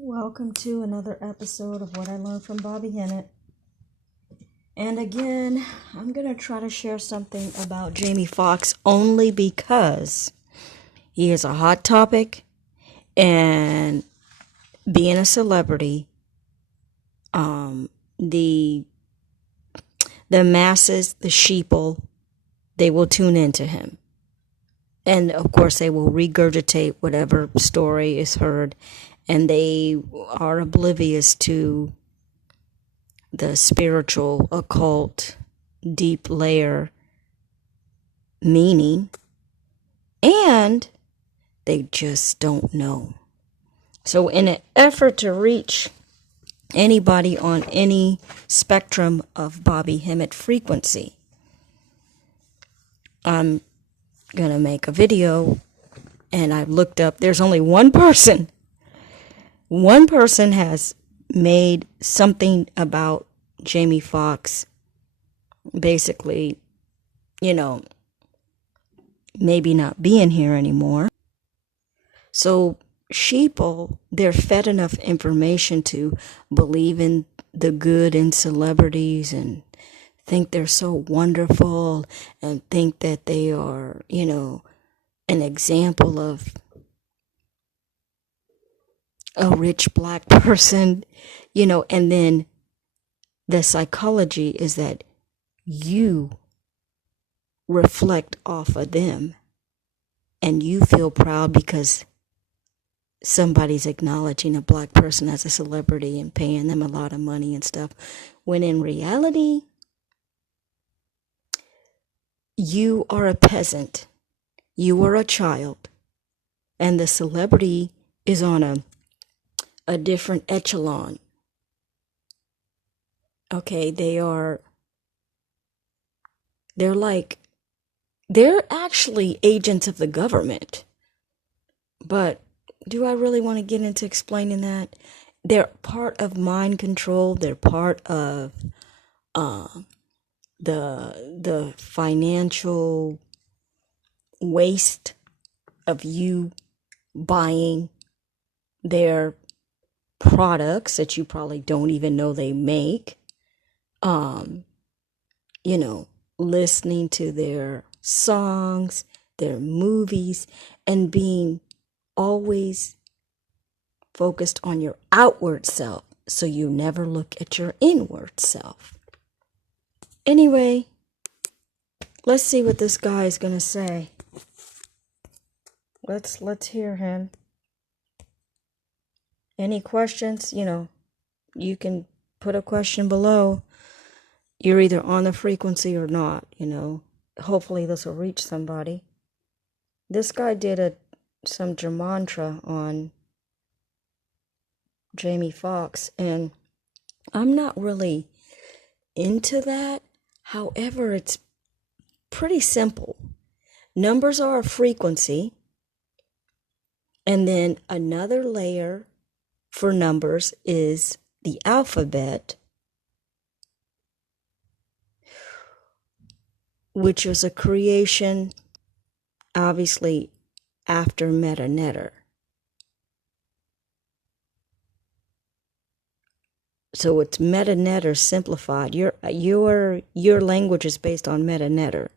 Welcome to another episode of What I Learned from Bobby Hennett. And again, I'm going to try to share something about Jamie Foxx only because he is a hot topic, and being a celebrity, the masses, the sheeple, they will tune into him. And of course, they will regurgitate whatever story is heard, and they are oblivious to the spiritual, occult, deep layer meaning, and they just don't know. So in an effort to reach anybody on any spectrum of Bobby Hemmett frequency, I'm going to make a video, and I've looked up, there's only one person has made something about Jamie Foxx, basically, maybe not being here anymore. So sheeple, they're fed enough information to believe in the good in celebrities and think they're so wonderful and think that they are, an example of a rich black person, and then the psychology is that you reflect off of them and you feel proud because somebody's acknowledging a black person as a celebrity and paying them a lot of money and stuff, when in reality, you are a peasant, you are a child, and the celebrity is on a different echelon. Okay, they're actually agents of the government. But do I really want to get into explaining that? They're part of mind control. They're part of the financial waste of you buying their products that you probably don't even know they make. Listening to their songs, their movies, and being always focused on your outward self, so you never look at your inward self. Anyway, let's see what this guy is going to say. Let's hear him. Any questions? You can put a question below. You're either on the frequency or not, Hopefully this will reach somebody. This guy did some gemantria on Jamie Foxx, and I'm not really into that. However, it's pretty simple. Numbers are a frequency, and then another layer for numbers is the alphabet, which is a creation, obviously, after meta-netter. So it's meta-netter simplified. Your language is based on meta-netter.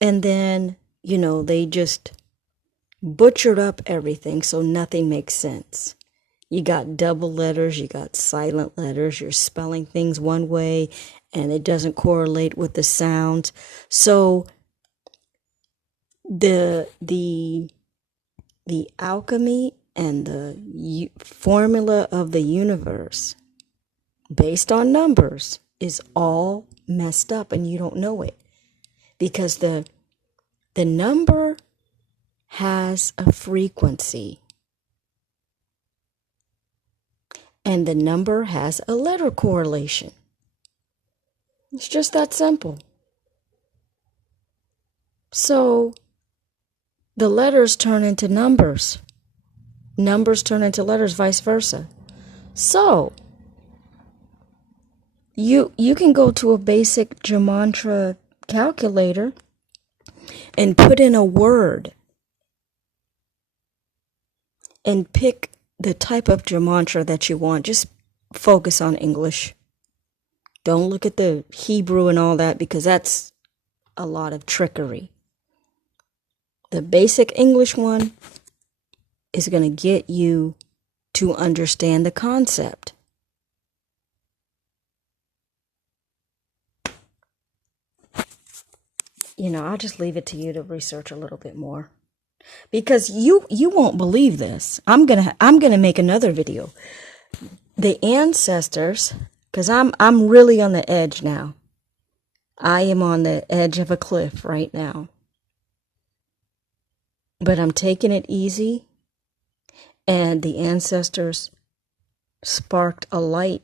And then, they just butchered up everything so nothing makes sense. You got double letters, you got silent letters, you're spelling things one way and it doesn't correlate with the sounds. So the alchemy and the formula of the universe based on numbers is all messed up, and you don't know it because the number has a frequency, and the number has a letter correlation. It's just that simple. So the letters turn into numbers. Numbers turn into letters, vice versa. So you can go to a basic gemantria calculator and put in a word and pick the type of gematria that you want. Just focus on English. Don't look at the Hebrew and all that, because that's a lot of trickery. The basic English one is going to get you to understand the concept. I'll just leave it to you to research a little bit more, because you won't believe this. I'm gonna make another video. The ancestors, because I'm really on the edge now. I am on the edge of a cliff right now, but I'm taking it easy, and the ancestors sparked a light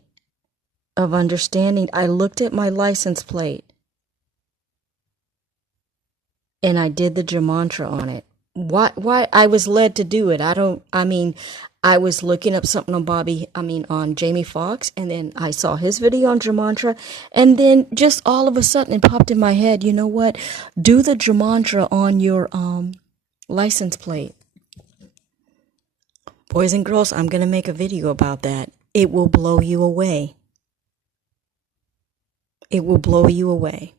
of understanding. I looked at my license plate and I did the gematria on it. Why I was led to do it. I was looking up something on Jamie Foxx, and then I saw his video on gematria, and then just all of a sudden it popped in my head, you know what? Do the gematria on your license plate. Boys and girls, I'm going to make a video about that. It will blow you away. It will blow you away.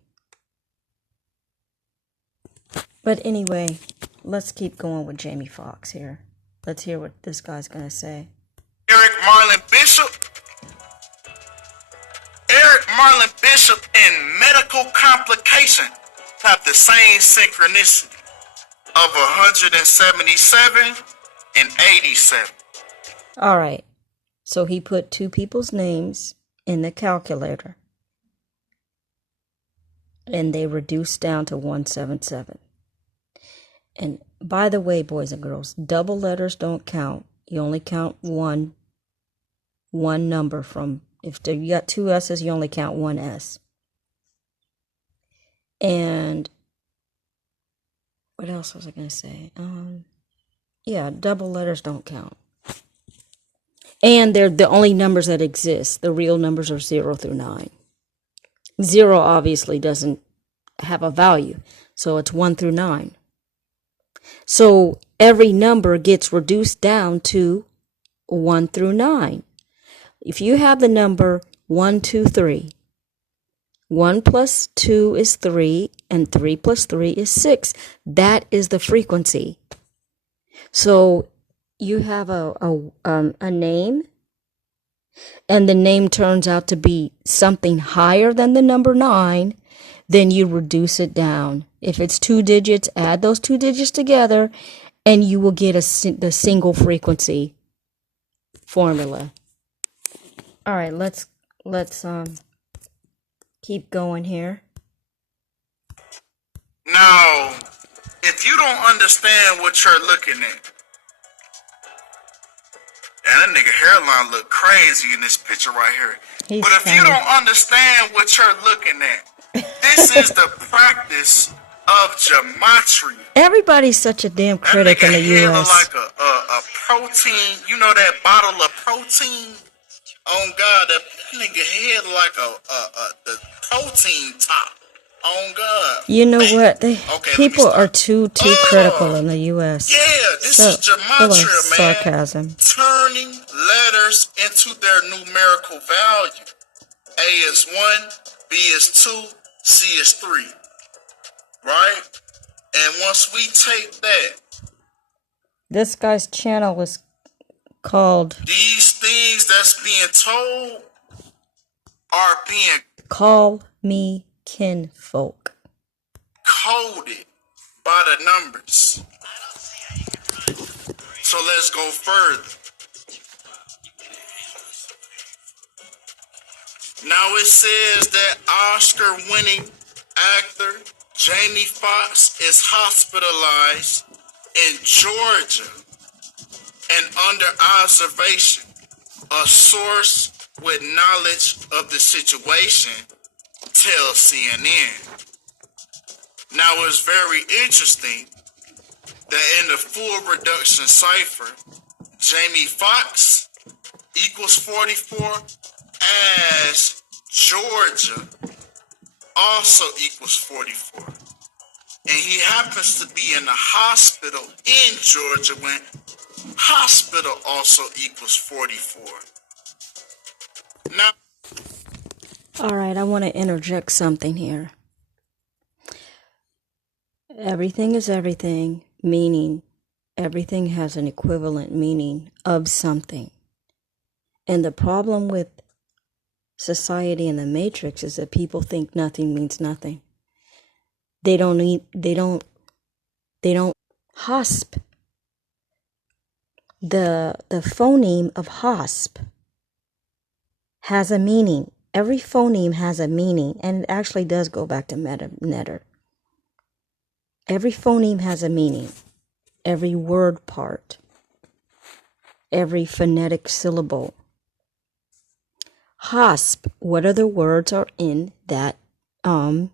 But anyway, let's keep going with Jamie Foxx here. Let's hear what this guy's going to say. Eric Marlon Bishop and medical complication have the same synchronicity of 177 and 87. All right. So he put two people's names in the calculator, and they reduced down to 177. And by the way, boys and girls, double letters don't count. You only count one number from, if you got two S's, you only count one S. And what else was I going to say? Yeah, double letters don't count. And they're the only numbers that exist. The real numbers are 0 through 9. 0 obviously doesn't have a value, so it's 1 through 9. So every number gets reduced down to 1 through 9. If you have the number 1, 2, 3, 1 plus 2 is 3, and 3 plus 3 is 6. That is the frequency. So you have a name, and the name turns out to be something higher than the number 9, then you reduce it down. If it's 2 digits, add those 2 digits together, and you will get the single frequency formula. All right, let's keep going here. Now, if you don't understand what you're looking at, and that nigga hairline look crazy in this picture right here. But if you don't understand what you're looking at, this is the practice of gematria. Everybody's such a damn critic in the U.S. Like a protein, you know that bottle of protein? On God, that nigga head like the protein top. On God. You know what? People are too critical in the U.S. Yeah, this is gematria, man. Sarcasm. Turning letters into their numerical value. A is 1, B is 2, C is 3. Right? And once we take that, this guy's channel is called, these things that's being told are being Call Me Kinfolk, coded by the numbers. So let's go further. Now it says that Oscar-winning actor Jamie Foxx is hospitalized in Georgia and under observation. A source with knowledge of the situation tells CNN. Now it's very interesting that in the full reduction cipher, Jamie Foxx equals 44, as Georgia also equals 44. And he happens to be in the hospital in Georgia when Hospital also equals 44. Now, All right, I want to interject something here. Everything is everything, meaning everything has an equivalent meaning of something. And the problem with society and the matrix is that people think nothing means nothing. They don't hosp. The phoneme of hosp has a meaning. Every phoneme has a meaning, and it actually does go back to Netter. Every phoneme has a meaning. Every word part. Every phonetic syllable. Hosp, what other words are in that phoneme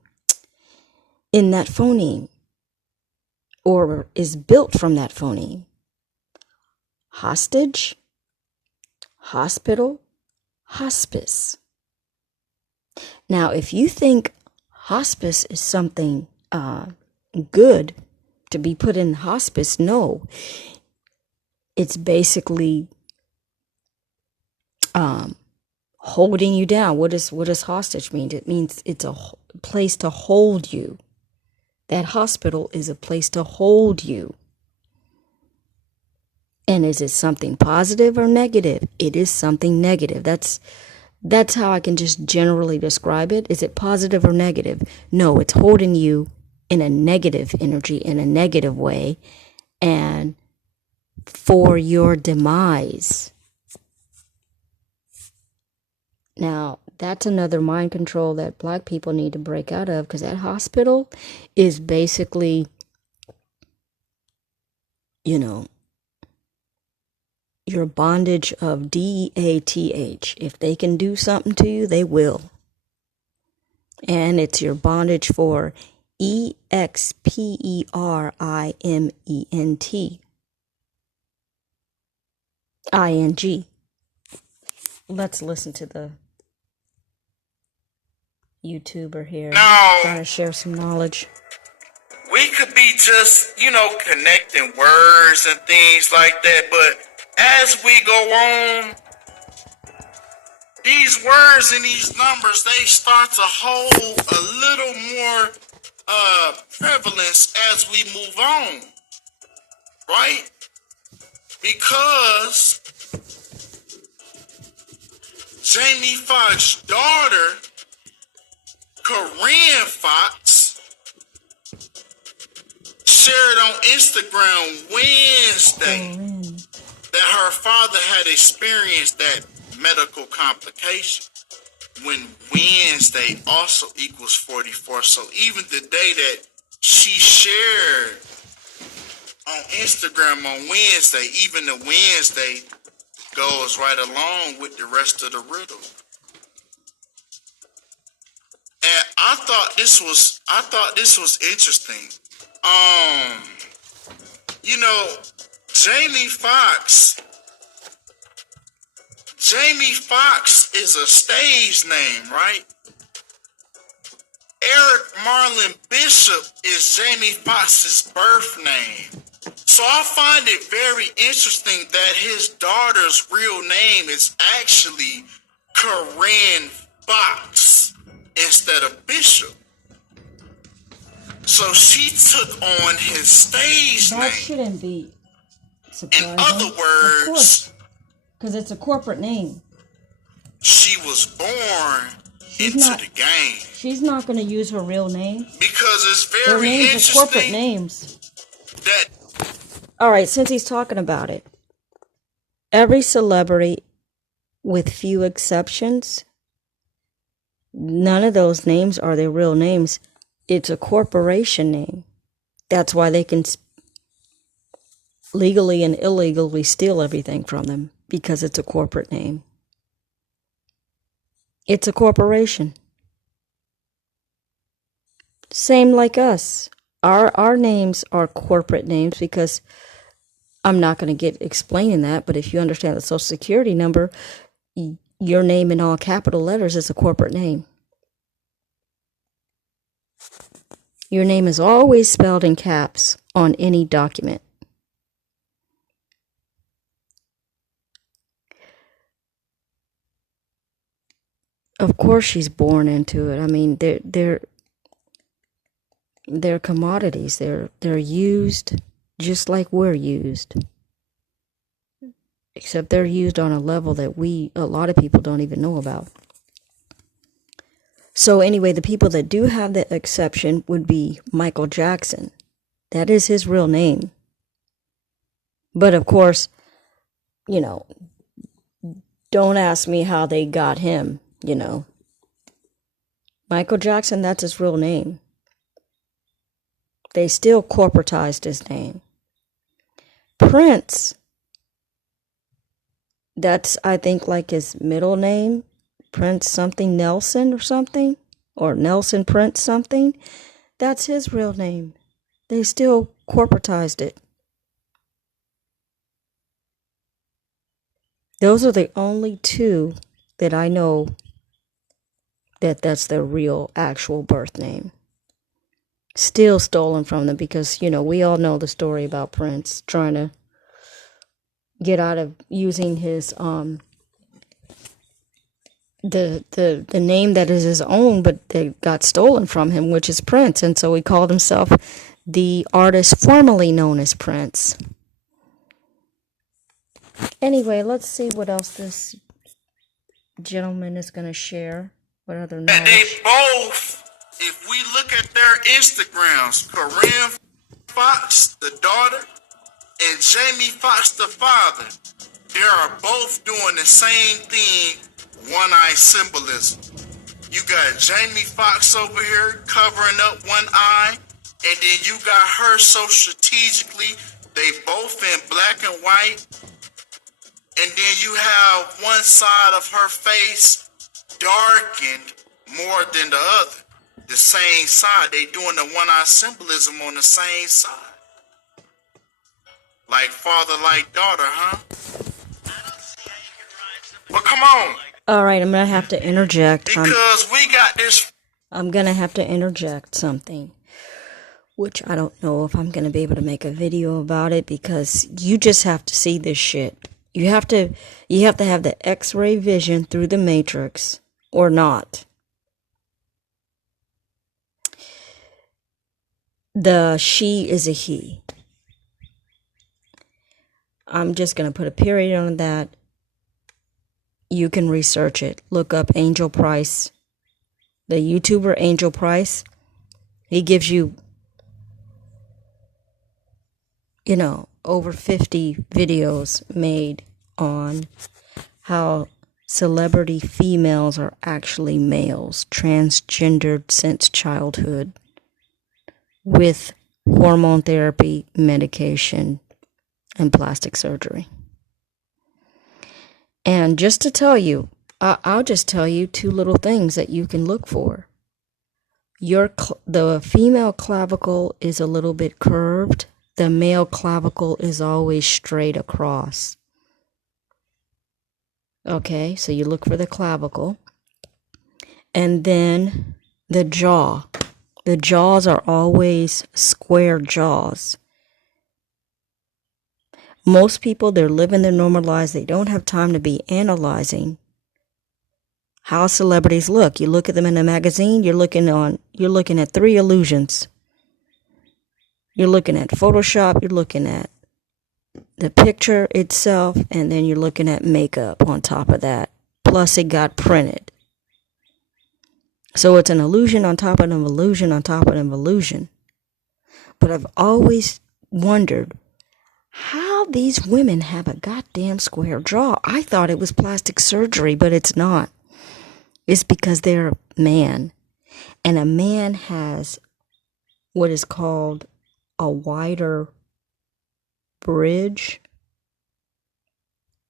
or is built from that phoneme? Hostage, hospital, hospice. Now, if you think hospice is something good to be put in hospice, no. It's basically holding you down. What does hostage mean? It means it's a place to hold you. That hospital is a place to hold you. And is it something positive or negative? It is something negative. That's how I can just generally describe it. Is it positive or negative? No, it's holding you in a negative energy, in a negative way, and for your demise. Now, that's another mind control that Black people need to break out of, because that hospital is basically, your bondage of DEATH. If they can do something to you, they will. And it's your bondage for EXPERIMENT. ING. Let's listen to the YouTuber here now trying to share some knowledge. we could be just, connecting words and things like that, but as we go on, these words and these numbers, they start to hold a little more prevalence as we move on, right? Because Jamie Foxx's daughter, Corinne Fox, shared on Instagram Wednesday that her father had experienced that medical complication, when Wednesday also equals 44. So even the day that she shared on Instagram on Wednesday, even the Wednesday goes right along with the rest of the riddle. And I thought this was interesting. Jamie Foxx is a stage name, right? Eric Marlon Bishop is Jamie Foxx's birth name. So I find it very interesting that his daughter's real name is actually Corinne Fox instead of Bishop. So she took on his stage name. That shouldn't be surprising. In other words, because it's a corporate name. She was born into the game. She's not going to use her real name. Because it's very Their names interesting. Are corporate names. That. All right, since he's talking about it, every celebrity, with few exceptions, none of those names are their real names. It's a corporation name. That's why they can legally and illegally steal everything from them, because it's a corporate name. It's a corporation. Same like us. Our names are corporate names, because I'm not going to get explaining that, but if you understand the Social Security number, your name in all capital letters is a corporate name. Your name is always spelled in caps on any document. of course she's born into it. I mean, they're commodities. They're used just like we're used. Except they're used on a level that a lot of people don't even know about. So anyway, the people that do have the exception would be Michael Jackson. That is his real name. But of course, don't ask me how they got him, Michael Jackson, that's his real name. They still corporatized his name. Prince, that's, I think, like his middle name. Prince something Nelson or something. Or Nelson Prince something. That's his real name. They still corporatized it. Those are the only two that I know that's their real, actual birth name. Still stolen from them because, we all know the story about Prince trying to get out of using his, the name that is his own, but that got stolen from him, which is Prince. And so he called himself the artist formerly known as Prince. Anyway, let's see what else this gentleman is going to share. What other knowledge? They both, if we look at their Instagrams, Corinne Fox, the daughter, and Jamie Foxx, the father, they are both doing the same thing, one-eye symbolism. You got Jamie Foxx over here covering up one eye, and then you got her so strategically, they both in black and white, and then you have one side of her face darkened more than the other. The same side. They doing the one-eye symbolism on the same side. Like father, like daughter, huh? But come on. All right, I'm going to have to interject. Because we got this. I'm going to have to interject something, which I don't know if I'm going to be able to make a video about it, because you just have to see this shit. You have to have the X-ray vision through the matrix or not. The she is a he. I'm just going to put a period on that. You can research it. Look up Angel Price. The YouTuber Angel Price. He gives you, over 50 videos made on how celebrity females are actually males, transgendered since childhood, with hormone therapy, medication, and plastic surgery. And just to tell you, I'll just tell you two little things that you can look for. The female clavicle is a little bit curved. The male clavicle is always straight across. Okay, so you look for the clavicle. And then the jaw. The jaws are always square jaws. Most people, they're living their normal lives. They don't have time to be analyzing how celebrities look. You look at them in a magazine, you're looking at three illusions. You're looking at Photoshop, you're looking at the picture itself, and then you're looking at makeup on top of that. Plus it got printed. So it's an illusion on top of an illusion on top of an illusion. But I've always wondered how these women have a goddamn square jaw. I thought it was plastic surgery, but it's not. It's because they're a man. And a man has what is called a wider bridge.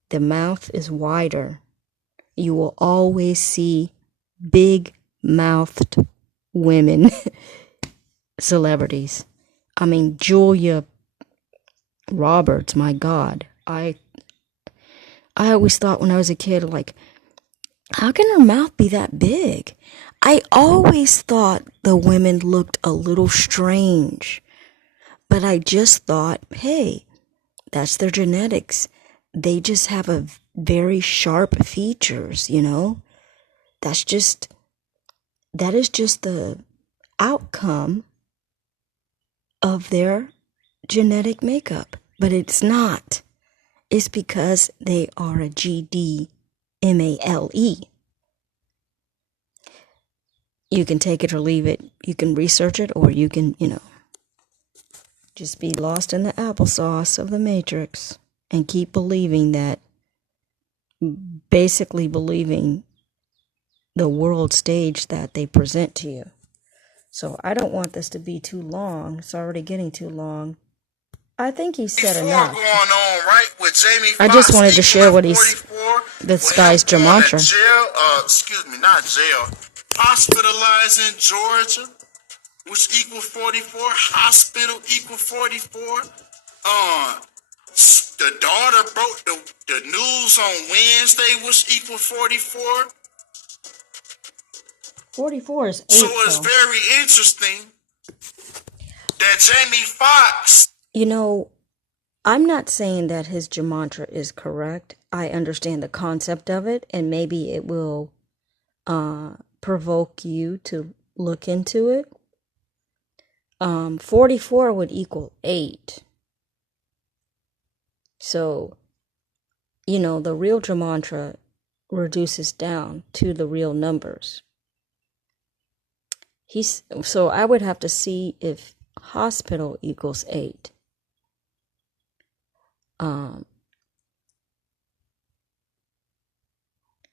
The mouth is wider. You will always see big-mouthed women, celebrities. I mean, Julia Roberts, my God. I always thought when I was a kid, like, how can her mouth be that big? I always thought the women looked a little strange. But I just thought, hey, that's their genetics. They just have a very sharp features, That is just the outcome of their genetic makeup. But it's not. It's because they are a GDMALE. You can take it or leave it. You can research it, or you can, just be lost in the applesauce of the matrix and keep believing that, basically believing the world stage that they present to you. So I don't want this to be too long. It's already getting too long. I think he said enough. Going on, right, with Jamie Foxx, I just wanted to share what this guy's gematria. Jail, not jail. Hospitalized in Georgia, which equals 44. Hospital equal 44. The daughter broke the news on Wednesday, which equal 44. 44 is 8. So it's very interesting that Jamie Foxx. I'm not saying that his gematria is correct. I understand the concept of it, and maybe it will provoke you to look into it. 44 would equal 8. So, the real gematria reduces down to the real numbers. So I would have to see if hospital equals 8.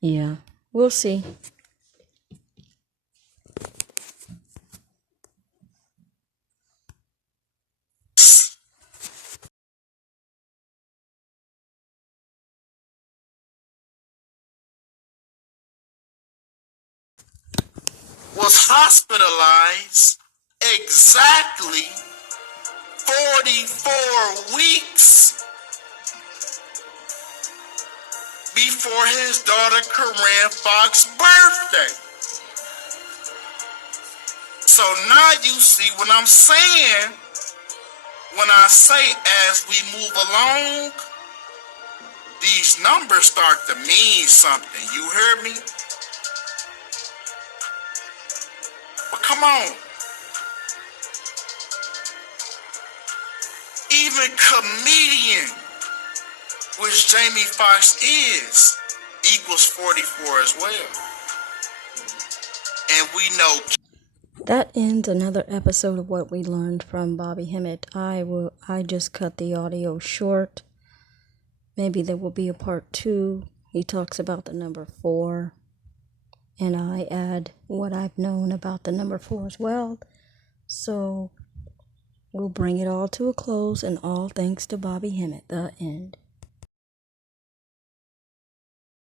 Yeah, we'll see. Was hospitalized exactly 44 weeks before his daughter Corinne Fox's birthday. So now you see what I'm saying when I say as we move along, these numbers start to mean something. You hear me? But come on. Even comedian, which Jamie Foxx is, equals 44 as well. And we know. That ends another episode of What We Learned from Bobby Hemmett. I just cut the audio short. Maybe there will be a part 2. He talks about the number 4. And I add what I've known about the number 4 as well. So we'll bring it all to a close, and all thanks to Bobby Hemmett. The end.